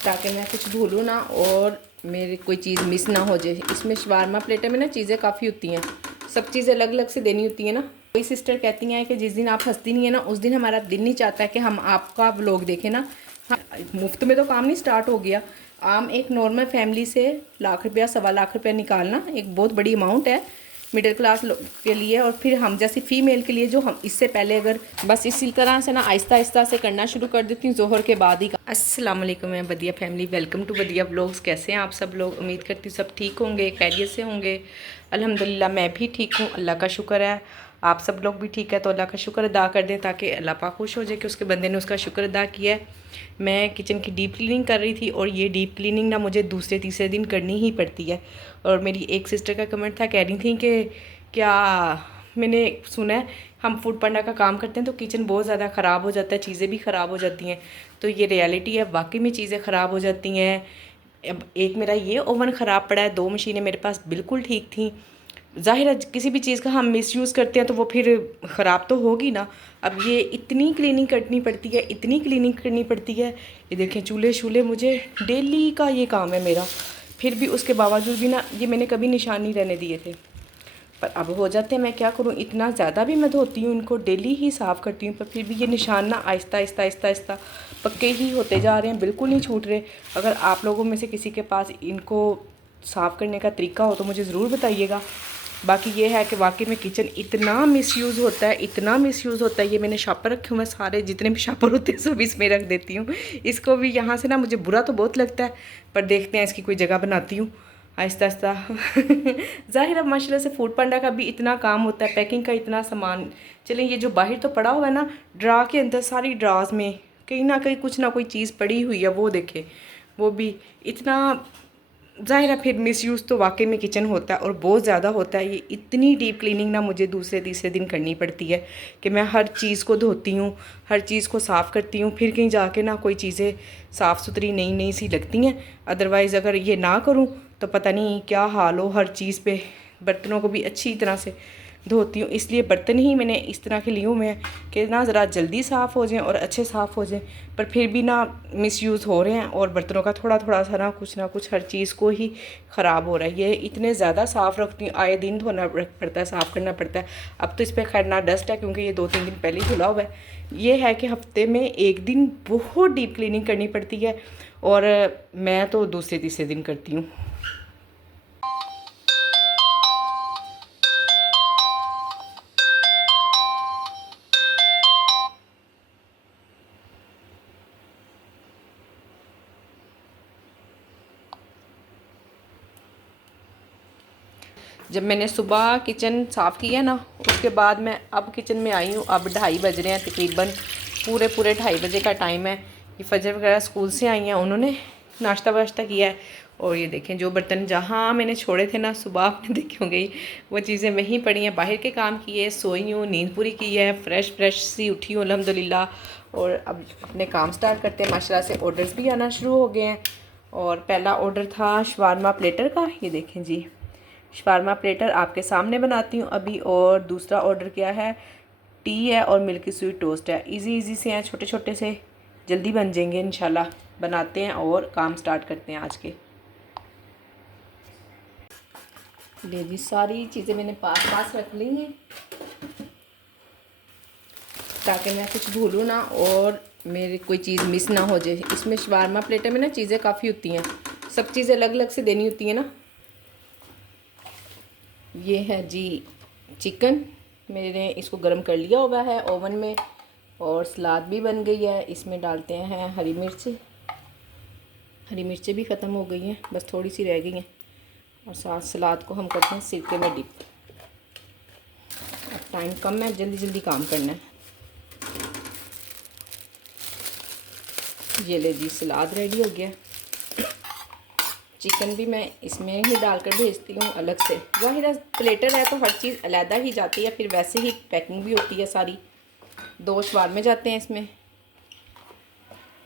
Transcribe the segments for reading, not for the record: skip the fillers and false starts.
ताकि मैं कुछ भूलूँ ना और मेरी कोई चीज़ मिस ना हो जाए। इसमें शवारमा प्लेटर में ना चीज़ें काफ़ी होती हैं, सब चीज़ें अलग अलग से देनी होती है ना। कोई सिस्टर कहती हैं कि जिस दिन आप हंसती नहीं है ना उस दिन हमारा दिल नहीं चाहता है कि हम आपका व्लॉग देखें ना। हाँ, मुफ्त में तो काम नहीं स्टार्ट हो गया। आम एक नॉर्मल फैमिली से लाख रुपया 1.25 लाख रुपया निकालना एक बहुत बड़ी अमाउंट है मिडिल क्लास के लिए, और फिर हम जैसी फ़ीमेल के लिए जो हम इससे पहले अगर बस इसी तरह से ना आहिस्ता आहिस्ता से करना शुरू कर देती हूँ जोहर के बाद ही। अस्सलाम वालेकुम मैं बदिया फैमिली, वेलकम टू बदिया व्लॉग्स। कैसे हैं आप सब लोग? उम्मीद करती हूँ सब ठीक होंगे, खैरियत से होंगे। अल्हम्दुलिल्लाह मैं भी ठीक हूँ, अल्लाह का शुक्र है। आप सब लोग भी ठीक है तो अल्लाह का शुक्र अदा कर दें ताकि अल्लाह पाक खुश हो जाए कि उसके बंदे ने उसका शुक्र अदा किया है। मैं किचन की डीप क्लीनिंग कर रही थी और ये डीप क्लीनिंग ना मुझे दूसरे तीसरे दिन करनी ही पड़ती है। और मेरी एक सिस्टर का कमेंट था, कह रही थी कि क्या मैंने सुना है हम फूड पांडा का काम करते हैं तो किचन बहुत ज़्यादा ख़राब हो जाता है, चीज़ें भी ख़राब हो जाती हैं। तो ये रियलिटी है, वाकई में चीज़ें ख़राब हो जाती हैं। अब एक मेरा ये ओवन ख़राब पड़ा है, 2 मशीनें मेरे पास बिल्कुल ठीक थी। ज़ाहिर है किसी भी चीज़ का हम मिसयूज़ करते हैं तो वो फिर ख़राब तो होगी ना। अब ये इतनी क्लीनिंग करनी पड़ती है, इतनी क्लीनिंग करनी पड़ती है। ये देखें चूल्हे शूल्हे मुझे डेली का ये काम है मेरा, फिर भी उसके बावजूद भी ना ये मैंने कभी निशान नहीं रहने दिए थे, पर अब हो जाते हैं। मैं क्या करूँ, इतना ज़्यादा भी मैं धोती हूँ इनको, डेली ही साफ़ करती हूँ, पर फिर भी ये निशान ना आहिस्ता आहिस्ता आहिस्ता आहिस्ता पक्के ही होते जा रहे हैं, बिल्कुल नहीं छूट रहे। अगर आप लोगों में से किसी के पास इनको साफ़ करने का तरीका हो तो मुझे ज़रूर बताइएगा। बाकी ये है कि वाकई में किचन इतना मिसयूज़ होता है, इतना मिसयूज़ होता है। ये मैंने शापर रखे हुए हैं, सारे जितने भी शापर होते हैं सब इसमें रख देती हूँ। इसको भी यहाँ से ना मुझे बुरा तो बहुत लगता है, पर देखते हैं इसकी कोई जगह बनाती हूँ आहिस्ता आहिस्ता। ज़ाहिर अब माशाल्लाह से फूड पांडा का भी इतना काम होता है, पैकिंग का इतना सामान। चलें ये जो बाहर तो पड़ा हुआ है ना ड्रा के अंदर, सारी ड्राज में कहीं ना कहीं कुछ ना कोई चीज़ पड़ी हुई है, वो देखे वो भी इतना। ज़ाहिर है फिर मिसयूज़ तो वाकई में किचन होता है और बहुत ज़्यादा होता है। ये इतनी डीप क्लीनिंग ना मुझे दूसरे तीसरे दिन करनी पड़ती है कि मैं हर चीज़ को धोती हूँ, हर चीज़ को साफ़ करती हूँ, फिर कहीं जाके ना कोई चीज़ें साफ़ सुथरी नई नई सी लगती हैं। अदरवाइज़ अगर ये ना करूँ तो पता नहीं क्या हाल हो हर चीज़ पे। बर्तनों को भी अच्छी तरह से धोती हूँ, इसलिए बर्तन ही मैंने इस तरह के लिए हुए हैं कि ना ज़रा जल्दी साफ़ हो जाएं और अच्छे साफ़ हो जाएं, पर फिर भी ना मिसयूज़ हो रहे हैं और बर्तनों का थोड़ा थोड़ा सा ना कुछ हर चीज़ को ही ख़राब हो रहा है। ये इतने ज़्यादा साफ़ रखती हूँ, आए दिन धोना पड़ता है, साफ़ करना पड़ता है। अब तो इस पर खैर ना डस्ट है क्योंकि ये 2-3 दिन पहले ही धुला हुआ है। ये है कि हफ्ते में एक दिन बहुत डीप क्लीनिंग करनी पड़ती है और मैं तो दूसरे तीसरे दिन करती हूँ। जब मैंने सुबह किचन साफ़ किया ना उसके बाद मैं अब किचन में आई हूँ। अब 2:30 बज रहे हैं तकरीबन, पूरे 2:30 बजे का टाइम है। ये फजर वगैरह स्कूल से आई हैं, उन्होंने नाश्ता वाश्ता किया है। और ये देखें जो बर्तन जहाँ मैंने छोड़े थे ना सुबह आपने देखे होंगे वो चीज़ें वहीं पड़ी हैं। बाहर के काम किए, सोई हूँ, नींद पूरी की है, फ्रेश सी उठी हूँ अल्हम्दुलिल्लाह। और अब अपने काम स्टार्ट करते हैं। माशाल्लाह से ऑर्डर्स भी आना शुरू हो गए हैं। और पहला ऑर्डर था शवारमा प्लेटर का, ये देखें जी शवारमा प्लेटर आपके सामने बनाती हूँ अभी। और दूसरा ऑर्डर क्या है, टी है और मिल्की स्वीट टोस्ट है। इजी से हैं, छोटे छोटे से, जल्दी बन जाएंगे इंशाल्लाह। बनाते हैं और काम स्टार्ट करते हैं आज के। ले जी सारी चीज़ें मैंने पास रख ली हैं ताकि मैं कुछ भूलूँ ना और मेरी कोई चीज़ मिस ना हो जाए। इसमें शवारमा प्लेटर में ना चीज़ें काफ़ी होती हैं, सब चीज़ें अलग अलग से देनी होती हैं ना। ये है जी चिकन, मैंने इसको गर्म कर लिया हुआ है ओवन में, और सलाद भी बन गई है। इसमें डालते हैं हरी मिर्च, हरी मिर्चें भी ख़त्म हो गई हैं, बस थोड़ी सी रह गई हैं। और साथ सलाद को हम करते हैं सिरके में डिप। अब टाइम कम है, जल्दी जल्दी काम करना है। ये ले जी सलाद रेडी हो गया। चिकन भी मैं इसमें ही डालकर भेजती हूँ अलग से। ज़ाहिर है प्लेटर है तो हर चीज़ अलहदा ही जाती है, फिर वैसे ही पैकिंग भी होती है सारी। 2 शवारमे जाते हैं इसमें।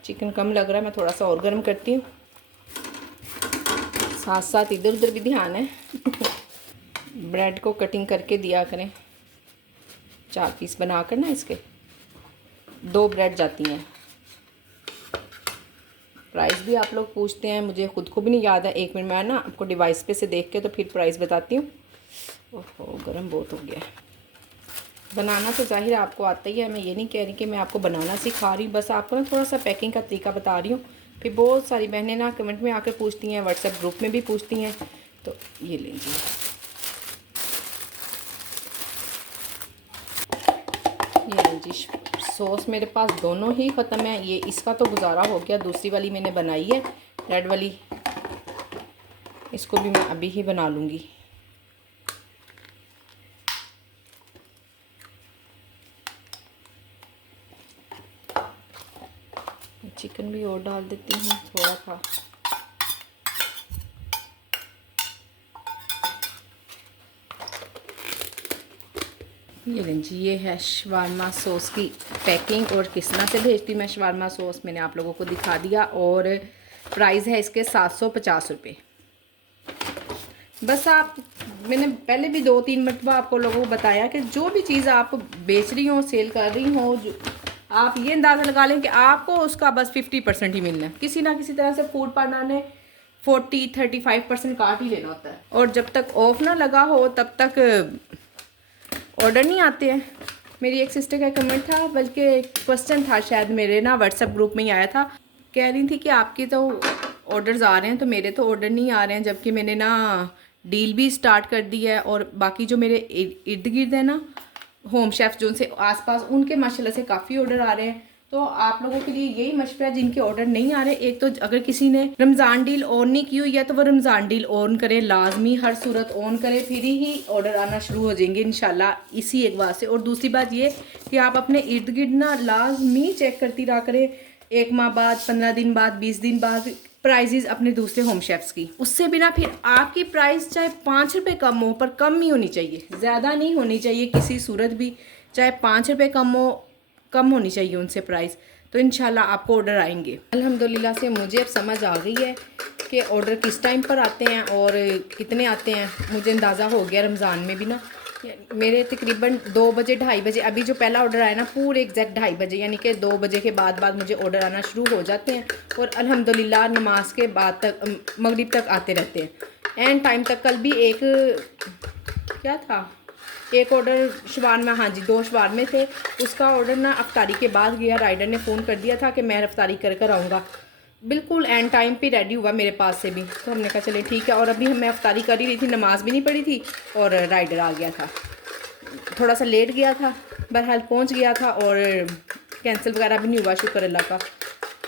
चिकन कम लग रहा है, मैं थोड़ा सा और गर्म करती हूँ। साथ साथ इधर उधर भी ध्यान है। ब्रेड को कटिंग करके दिया करें, 4 पीस बनाकर ना इसके, 2 ब्रेड जाती हैं। प्राइस भी आप लोग पूछते हैं, मुझे ख़ुद को भी नहीं याद है। 1 मिनट मैं ना आपको डिवाइस पे से देख के तो फिर प्राइस बताती हूँ। ओहो गर्म बहुत हो गया। बनाना तो ज़ाहिर आपको आता ही है, मैं ये नहीं कह रही कि मैं आपको बनाना सिखा रही हूँ, बस आपको ना थोड़ा सा पैकिंग का तरीका बता रही हूँ। फिर बहुत सारी बहनें ना कमेंट में आकर पूछती हैं, व्हाट्सएप ग्रुप में भी पूछती हैं। तो ये लीजिए, ये लीजिए सॉस मेरे पास दोनों ही ख़त्म है। ये इसका तो गुजारा हो गया, दूसरी वाली मैंने बनाई है रेड वाली, इसको भी मैं अभी ही बना लूँगी। चिकन भी और डाल देती हूँ थोड़ा सा। ये लीजिए, ये है शवारमा सॉस की पैकिंग और किस तरह से भेजती मैं शवारमा सॉस मैंने आप लोगों को दिखा दिया। और प्राइस है इसके 750 रुपये। बस आप, मैंने पहले भी 2-3 मरतबा आपको लोगों को बताया कि जो भी चीज़ आप बेच रही हो, सेल कर रही हो, आप ये अंदाज़ा लगा लें कि आपको उसका बस 50% ही मिलना है। किसी ना किसी तरह से फूड पार्टनर ने 40-35% काट ही लेना होता है। और जब तक ऑफ ना लगा हो तब तक ऑर्डर नहीं आते हैं। मेरी एक सिस्टर का कमेंट था, बल्कि क्वेश्चन था शायद, मेरे ना व्हाट्सएप ग्रुप में ही आया था। कह रही थी कि आपकी तो ऑर्डर्स आ रहे हैं तो मेरे तो ऑर्डर नहीं आ रहे हैं, जबकि मैंने ना डील भी स्टार्ट कर दी है। और बाकी जो मेरे इर्द गिर्द है ना होम शेफ़ जो उनसे आसपास, उनके माशाल्लाह से काफ़ी ऑर्डर आ रहे हैं। तो आप लोगों के लिए यही मशवरा है, जिनके ऑर्डर नहीं आ रहे, एक तो अगर किसी ने रमज़ान डील ऑन नहीं की हुई है तो वो रमज़ान डील ऑन करे, लाजमी हर सूरत ऑन करे, फिर ही ऑर्डर आना शुरू हो जाएंगे इंशाल्लाह, इसी एक बात से। और दूसरी बात ये कि आप अपने इर्द गिर्द ना लाजमी चेक करती रहा करें, 1 माह बाद, 15 दिन बाद, 20 दिन बाद प्राइजेज़ अपने दूसरे होम शेफ्स की। उससे बिना फिर आपकी प्राइस चाहे 5 रुपये कम हो, पर कम ही होनी चाहिए, ज़्यादा नहीं होनी चाहिए किसी सूरत भी। चाहे 5 रुपये कम हो, कम होनी चाहिए उनसे प्राइस, तो इंशाल्लाह आपको ऑर्डर आएंगे। अल्हम्दुलिल्लाह से मुझे अब समझ आ गई है कि ऑर्डर किस टाइम पर आते हैं और कितने आते हैं। मुझे अंदाज़ा हो गया रमज़ान में भी ना मेरे तकरीबन 2 बजे 2:30 बजे, अभी जो पहला ऑर्डर आया ना पूरे एग्जैक्ट 2:30 बजे, यानी कि 2 बजे के बाद मुझे ऑर्डर आना शुरू हो जाते हैं। और अल्हम्दुलिल्लाह नमाज के बाद तक, मगरिब तक आते रहते हैं, एंड टाइम तक। कल भी एक क्या था, एक ऑर्डर शवारमा, हाँ जी 2 शवारमे थे, उसका ऑर्डर ना अफ्तारी के बाद गया। राइडर ने फ़ोन कर दिया था कि मैं अफ्तारी कर आऊँगा, बिल्कुल एंड टाइम पे रेडी हुआ मेरे पास से भी। तो हमने कहा चले ठीक है। और अभी मैं अफ्तारी कर ही रही थी, नमाज भी नहीं पढ़ी थी और राइडर आ गया था। थोड़ा सा लेट गया था, बहरहाल पहुंच गया था और कैंसिल वगैरह भी नहीं हुआ, शुक्र अल्लाह का,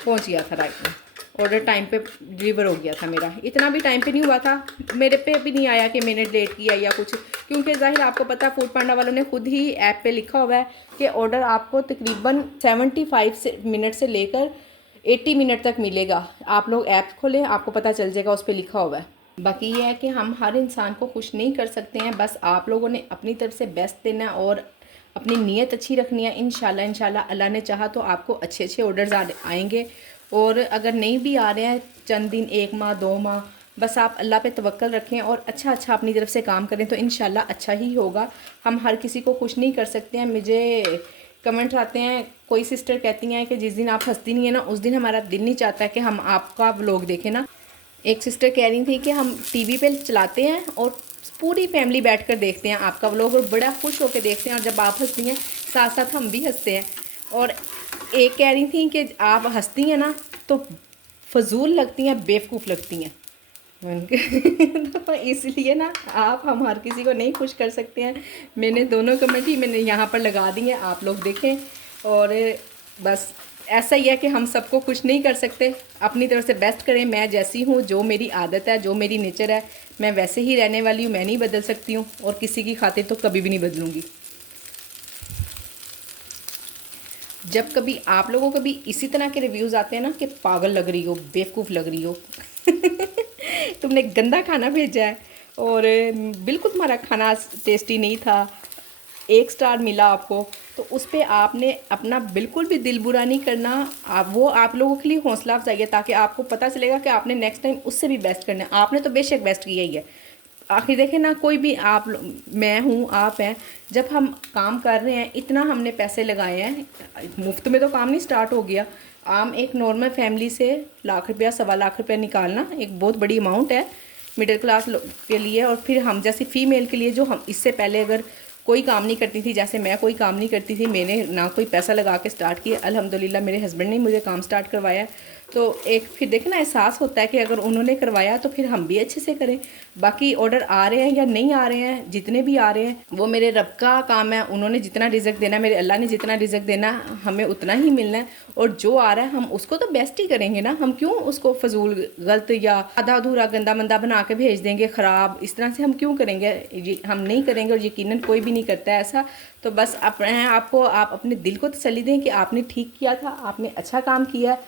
पहुंच गया था राइडर। ऑर्डर टाइम पे डिलीवर हो गया था मेरा। इतना भी टाइम पे नहीं हुआ था, मेरे पे भी नहीं आया कि मैंने लेट किया या कुछ, क्योंकि ज़ाहिर आपको पता फूड पांडा वालों ने खुद ही ऐप पे लिखा हुआ है कि ऑर्डर आपको तकरीबन 75 मिनट से लेकर 80 मिनट तक मिलेगा। आप लोग ऐप खोलें, आपको पता चल जाएगा, उस पर लिखा हुआ है। बाकी ये है कि हम हर इंसान को खुश नहीं कर सकते हैं, बस आप लोगों ने अपनी तरफ से बेस्ट देना और अपनी नीयत अच्छी रखनी है। इंशाल्लाह अल्लाह ने चाहा तो आपको अच्छे ऑर्डर्स आएंगे। और अगर नहीं भी आ रहे हैं चंद दिन, 1 माह 2 माह, बस आप अल्लाह पे तवक्कल रखें और अच्छा अपनी तरफ से काम करें तो इंशाल्लाह अच्छा ही होगा। हम हर किसी को खुश नहीं कर सकते हैं। मुझे कमेंट आते हैं, कोई सिस्टर कहती हैं कि जिस दिन आप हंसती नहीं है ना, उस दिन हमारा दिल नहीं चाहता है कि हम आपका व्लॉग देखें ना। एक सिस्टर कह रही थी कि हम टीवी पे चलाते हैं और पूरी फैमिली बैठकर देखते हैं आपका व्लॉग और बड़ा खुश होकर देखते हैं, और जब आप हंसती हैं साथ साथ हम भी हंसते हैं। और एक कह रही थी कि आप हंसती हैं ना तो फजूल लगती हैं, बेवकूफ़ लगती हैं। तो इसलिए ना हम हर किसी को नहीं खुश कर सकते हैं। मैंने दोनों कमेंट ही मैंने यहाँ पर लगा दी है, आप लोग देखें। और बस ऐसा ही है कि हम सबको खुश नहीं कर सकते, अपनी तरफ से बेस्ट करें। मैं जैसी हूँ, जो मेरी आदत है, जो मेरी नेचर है, मैं वैसे ही रहने वाली हूँ, मैं नहीं बदल सकती हूँ और किसी की खातिर तो कभी भी नहीं बदलूँगी। जब कभी आप लोगों को भी इसी तरह के रिव्यूज़ आते हैं ना कि पागल लग रही हो, बेवकूफ़ लग रही हो तुमने गंदा खाना भेजा है और बिल्कुल तुम्हारा खाना टेस्टी नहीं था, 1 स्टार मिला आपको, तो उस पर आपने अपना बिल्कुल भी दिल बुरा नहीं करना। वो आप लोगों के लिए हौसला अफजाई है, ताकि आपको पता चलेगा कि आपने नेक्स्ट टाइम उससे भी बेस्ट करना है। आपने तो बेशक बेस्ट किया ही है। आखिर देखें ना, कोई भी आप, मैं हूँ, आप हैं, जब हम काम कर रहे हैं, इतना हमने पैसे लगाए हैं, मुफ्त में तो काम नहीं स्टार्ट हो गया। आम एक नॉर्मल फैमिली से लाख रुपया 1.25 रुपया निकालना एक बहुत बड़ी अमाउंट है मिडिल क्लास के लिए, और फिर हम जैसी फ़ीमेल के लिए जो हम इससे पहले अगर कोई काम नहीं करती थी, जैसे मैं कोई काम नहीं करती थी, मैंने ना कोई पैसा लगा के स्टार्ट किया, अल्हम्दुलिल्लाह मेरे हस्बैंड ने मुझे काम स्टार्ट करवाया। तो एक फिर देखे ना एहसास होता है कि अगर उन्होंने करवाया तो फिर हम भी अच्छे से करें। बाकी ऑर्डर आ रहे हैं या नहीं आ रहे हैं, जितने भी आ रहे हैं वो मेरे रब का काम है। उन्होंने जितना रिज़्क देना, मेरे अल्लाह ने जितना रिज़्क देना हमें उतना ही मिलना है, और जो आ रहा है हम उसको तो बेस्ट ही करेंगे ना। हम क्यों उसको फजूल गलत या आधा अधूरा गंदा मंदा बना के भेज देंगे ख़राब, इस तरह से हम क्यों करेंगे? हम नहीं करेंगे, और यकीनन कोई भी नहीं करता है ऐसा। तो बस अपने आपको आप अपने दिल को तसल्ली दें कि आपने ठीक किया था, आपने अच्छा काम किया,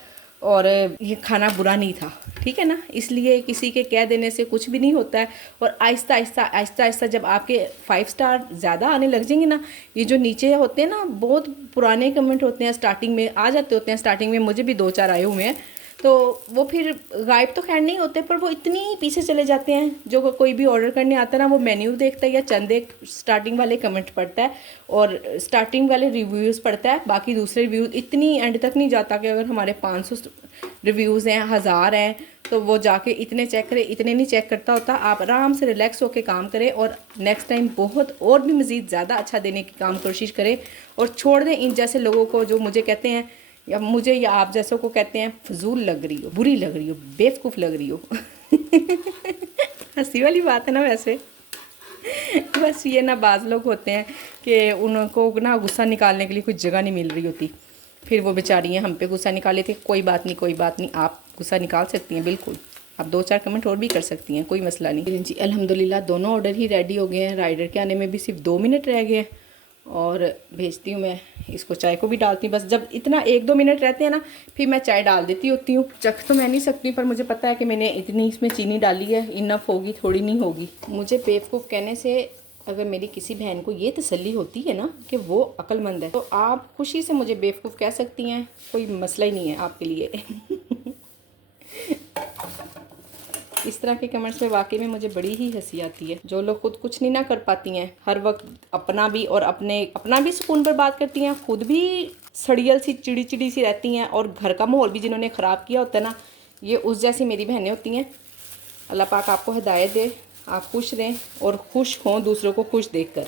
और ये खाना बुरा नहीं था, ठीक है ना। इसलिए किसी के कह देने से कुछ भी नहीं होता है। और आहिस्ता आहिस्ता जब आपके 5 स्टार ज़्यादा आने लग जाएंगे ना, ये जो नीचे होते हैं ना बहुत पुराने कमेंट होते हैं, स्टार्टिंग में आ जाते होते हैं, स्टार्टिंग में मुझे भी 2-4 आए हुए हैं, तो वो फिर गायब तो खैर नहीं होते, पर वो इतनी पीछे चले जाते हैं। जो कोई भी ऑर्डर करने आता है ना, वो मेन्यू देखता है या चंद एक स्टार्टिंग वाले कमेंट पढ़ता है और स्टार्टिंग वाले रिव्यूज़ पढ़ता है, बाकी दूसरे रिव्यूज़ इतनी एंड तक नहीं जाता कि अगर हमारे 500 रिव्यूज़ हैं, 1000 हैं, तो वो जाके इतने चेक करे, इतने नहीं चेक करता होता। आप आराम से रिलैक्स होकर काम करें और नेक्स्ट टाइम बहुत और भी मज़ीद ज़्यादा अच्छा देने की काम कोशिश करें, और छोड़ दें इन जैसे लोगों को जो मुझे कहते हैं या मुझे या आप जैसों को कहते हैं फजूल लग रही हो, बुरी लग रही हो, बेवकूफ़ लग रही हो। हंसी वाली बात है ना वैसे। बस ये ना बाज़ लोग होते हैं कि उनको ना गुस्सा निकालने के लिए कुछ जगह नहीं मिल रही होती, फिर वो बेचारियाँ हम पे गुस्सा निकाले थे। कोई बात नहीं, कोई बात नहीं, आप गुस्सा निकाल सकती हैं, बिल्कुल आप 2-4 कमेंट और भी कर सकती हैं, कोई मसला नहीं जी। अल्हम्दुलिल्लाह दोनों ऑर्डर ही रेडी हो गए हैं, राइडर के आने में भी सिर्फ 2 मिनट रह गए हैं, और भेजती हूँ मैं इसको। चाय को भी डालती हूँ, बस जब इतना 1-2 मिनट रहते हैं ना फिर मैं चाय डाल देती होती हूँ। चख तो मैं नहीं सकती, पर मुझे पता है कि मैंने इतनी इसमें चीनी डाली है, इनफ होगी, थोड़ी नहीं होगी। मुझे बेवकूफ़ कहने से अगर मेरी किसी बहन को ये तसल्ली होती है ना कि वो अक्लमंद है, तो आप खुशी से मुझे बेवकूफ़ कह सकती हैं, कोई मसला ही नहीं है आपके लिए। इस तरह के कमेंट्स में वाकई में मुझे बड़ी ही हंसी आती है। जो लोग खुद कुछ नहीं ना कर पाती हैं, हर वक्त अपना भी और अपना भी सुकून पर बात करती हैं, खुद भी सड़ियल सी चिड़ी सी रहती हैं, और घर का माहौल भी जिन्होंने ख़राब किया होता है ना, ये उस जैसी मेरी बहनें होती हैं। अल्लाह पाक आपको हिदायत दे, आप खुश रहें और खुश हों दूसरों को खुश देखकर।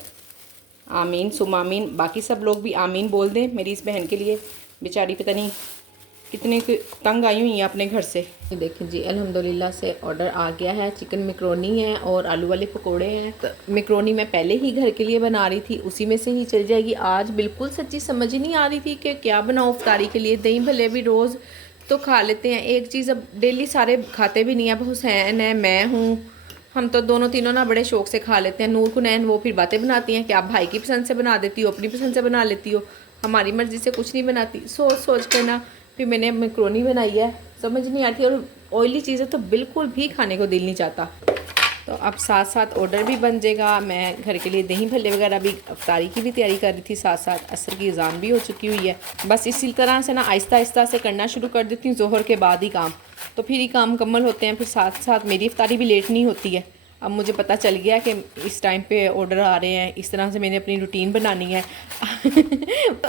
आमीन सुम आमीन। बाकी सब लोग भी आमीन बोल दें मेरी इस बहन के लिए, बेचारी पता नहीं कितनी तंग आई हुई हैं अपने घर से। देखें जी अल्हम्दुलिल्लाह से ऑर्डर आ गया है। चिकन मैकरोनी है और आलू वाले पकोड़े हैं। तो मैकरोनी मैं पहले ही घर के लिए बना रही थी, उसी में से ही चल जाएगी। आज बिल्कुल सच्ची समझ ही नहीं आ रही थी कि क्या बनाऊँ इफ्तारी के लिए। दही भले भी रोज़ तो खा लेते हैं, एक चीज़ अब डेली सारे खाते भी नहीं है। अब हुसैन है, मैं हूँ, हम तो दोनों तीनों ना बड़े शौक़ से खा लेते हैं। नूर कुनैन वो फिर बातें बनाती हैं कि आप भाई की पसंद से बना देती हो, अपनी पसंद से बना लेती हो, हमारी मर्ज़ी से कुछ नहीं बनाती। सोच कर ना फिर मैंने मैकरोनी बनाई है, समझ नहीं आती। और ऑयली चीज़ें तो बिल्कुल भी खाने को दिल नहीं चाहता। तो अब साथ साथ ऑर्डर भी बन जाएगा। मैं घर के लिए दही भल्ले वगैरह भी इफ्तारी की भी तैयारी कर रही थी, साथ साथ असर की अज़ान भी हो चुकी हुई है। बस इसी तरह से ना आहिस्ता आहिस्ता से करना शुरू कर देती हूँ, ज़ोहर के बाद ही काम, तो फिर ही काम मुकम्मल होते हैं। फिर साथ साथ मेरी इफ्तारी भी लेट नहीं होती है। अब मुझे पता चल गया कि इस टाइम पे ऑर्डर आ रहे हैं, इस तरह से मैंने अपनी रूटीन बनानी है।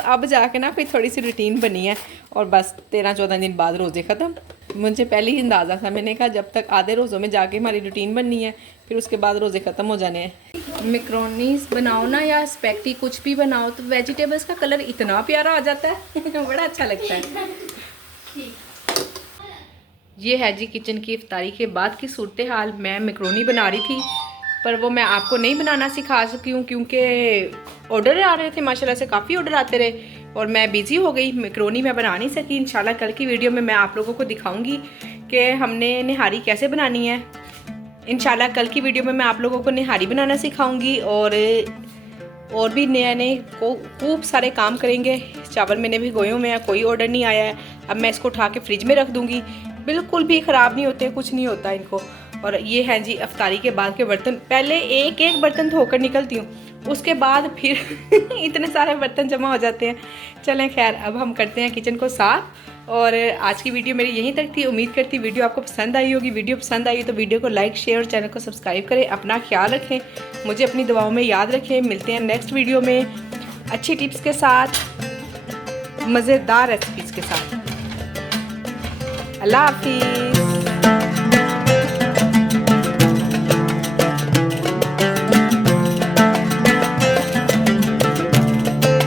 अब जाके ना फिर थोड़ी सी रूटीन बनी है, और बस 13-14 दिन बाद रोज़े ख़त्म। मुझे पहले ही अंदाज़ा था, मैंने कहा जब तक आधे रोज़ों में जाके हमारी रूटीन बननी है, फिर उसके बाद रोज़े ख़त्म हो जाने हैं। मैकरोनीज़ बनाओ ना या स्पैगेटी कुछ भी बनाओ, तो वेजिटेबल्स का कलर इतना प्यारा आ जाता है। बड़ा अच्छा लगता है। ये है जी किचन की इफ्तारी के बाद की सूरत हाल। मैं मैकरोनी बना रही थी, पर वो मैं आपको नहीं बनाना सिखा सकी हूँ, क्योंकि ऑर्डर आ रहे थे, माशाल्लाह से काफ़ी ऑर्डर आते रहे, और मैं बिज़ी हो गई। मैकरोनी मैं बना नहीं सकी। इंशाल्लाह कल की वीडियो में मैं आप लोगों को दिखाऊंगी कि हमने निहारी कैसे बनानी है। इंशाल्लाह कल की वीडियो में मैं आप लोगों को निहारी बनाना सिखाऊंगी, और भी नए खूब सारे काम करेंगे। चावल मैंने भी भिगोए हुए हैं, कोई ऑर्डर नहीं आया है। अब मैं इसको उठा के फ्रिज में रख दूँगी, बिल्कुल भी ख़राब नहीं होते, कुछ नहीं होता इनको। और ये है जी इफ्तारी के बाद के बर्तन। पहले एक एक बर्तन धोकर निकलती हूँ, उसके बाद फिर इतने सारे बर्तन जमा हो जाते हैं। चलें खैर, अब हम करते हैं किचन को साफ़। और आज की वीडियो मेरी यहीं तक थी। उम्मीद करती वीडियो आपको पसंद आई होगी। वीडियो पसंद आई तो वीडियो को लाइक शेयर और चैनल को सब्सक्राइब करें। अपना ख्याल रखें, मुझे अपनी दुआओं में याद रखें। मिलते हैं नेक्स्ट वीडियो में अच्छी टिप्स के साथ, मज़ेदार रेसिपीज़ के साथ। अल्लाह हाफिज़।